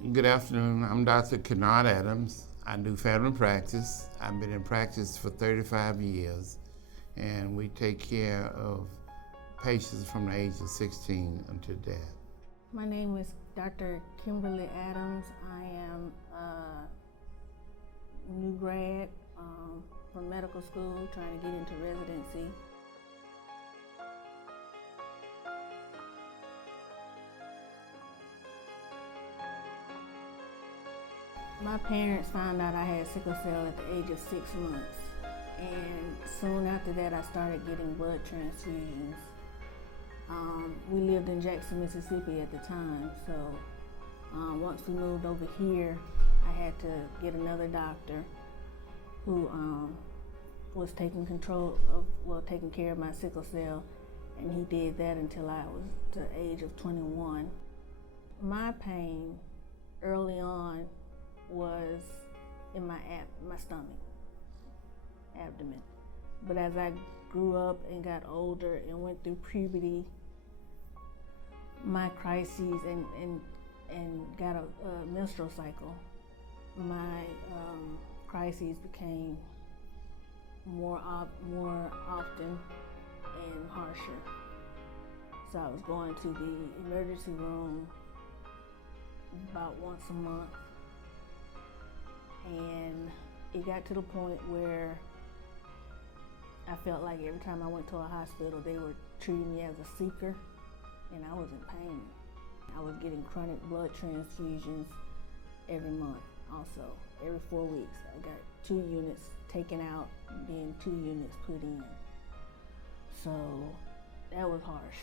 Good afternoon. I'm Dr. Kynard Adams. I do family practice. I've been in practice for 35 years, and we take care of patients from the age of 16 until death. My name is Dr. Kimberley Adams. I am a new grad from medical school trying to get into residency. My parents found out I had sickle cell at the age of 6 months, and soon after that I started getting blood transfusions. We lived in Jackson, Mississippi at the time, so once we moved over here, I had to get another doctor who was taking care of my sickle cell, and he did that until I was the age of 21. My pain early on was in my stomach, abdomen. But as I grew up and got older and went through puberty, my crises and got a menstrual cycle, my crises became more often and harsher. So I was going to the emergency room about once a month. And it got to the point where I felt like every time I went to a hospital, they were treating me as a seeker, and I was in pain. I was getting chronic blood transfusions every month also. Every 4 weeks, I got 2 units taken out, then 2 units put in. So that was harsh.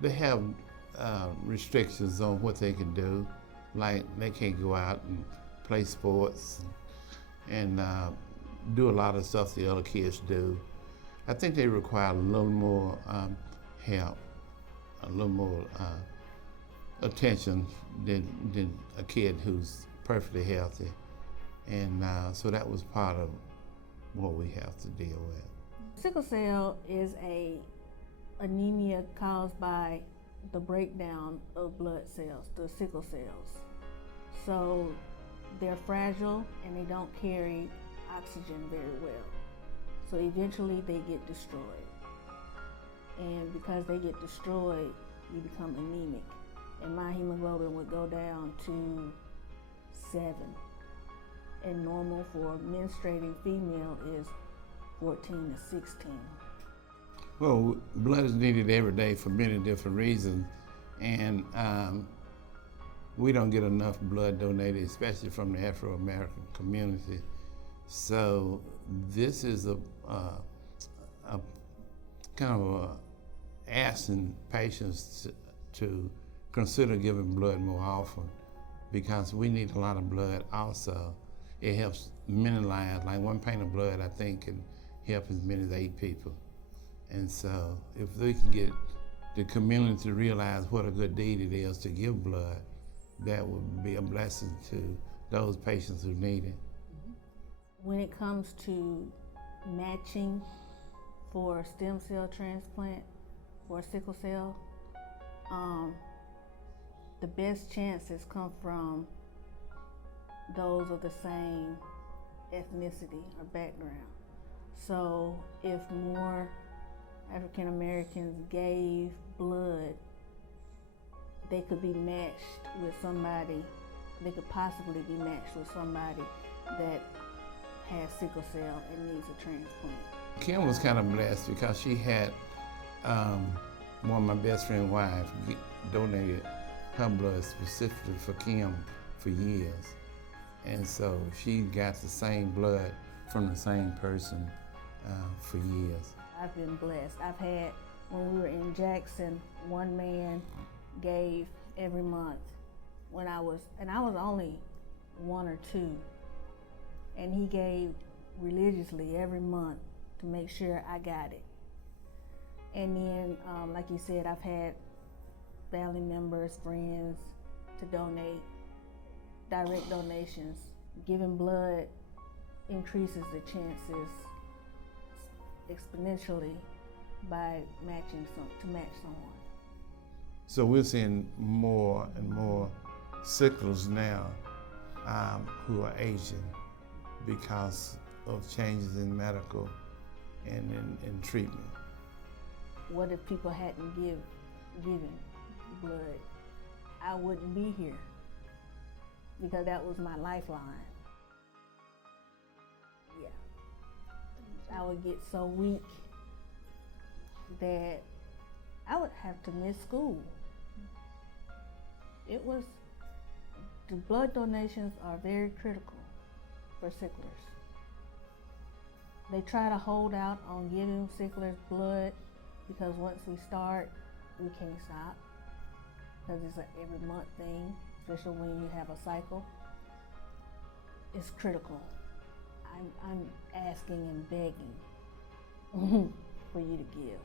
They have restrictions on what they can do, like they can't go out and play sports and do a lot of stuff the other kids do. I think they require a little more help, a little more attention than a kid who's perfectly healthy. And so that was part of what we have to deal with. Sickle cell is a anemia caused by the breakdown of blood cells, the sickle cells. So they're fragile and they don't carry oxygen very well. So eventually they get destroyed. And because they get destroyed, you become anemic. And my hemoglobin would go down to 7. And normal for menstruating female is 14 to 16. Well, blood is needed every day for many different reasons, and we don't get enough blood donated, especially from the Afro-American community. So this is a kind of asking patients to consider giving blood more often, because we need a lot of blood also. It helps many lives. Like 1 pint of blood, I think, can help as many as 8 people. And so if we can get the community to realize what a good deed it is to give blood, that would be a blessing to those patients who need it. When it comes to matching for stem cell transplant for sickle cell, the best chances come from those of the same ethnicity or background. So if more African Americans gave blood, they could be matched with somebody, they could possibly be matched with somebody that has sickle cell and needs a transplant. Kim was kind of blessed because she had one of my best friend's wife donated her blood specifically for Kim for years. And so she got the same blood from the same person for years. I've been blessed. I've had, when we were in Jackson, one man gave every month when I was only 1 or 2, and he gave religiously every month to make sure I got it. And then, like you said, I've had family members, friends to donate, direct donations. Giving blood increases the chances exponentially by to match someone. So we're seeing more and more sicklers now who are aging because of changes in medical and in treatment. What if people hadn't given blood? I wouldn't be here because that was my lifeline. Yeah. I would get so weak that I would have to miss school. The blood donations are very critical for sicklers. They try to hold out on giving sicklers blood because once we start, we can't stop because it's an every month thing, especially when you have a cycle. It's critical. I'm asking and begging for you to give.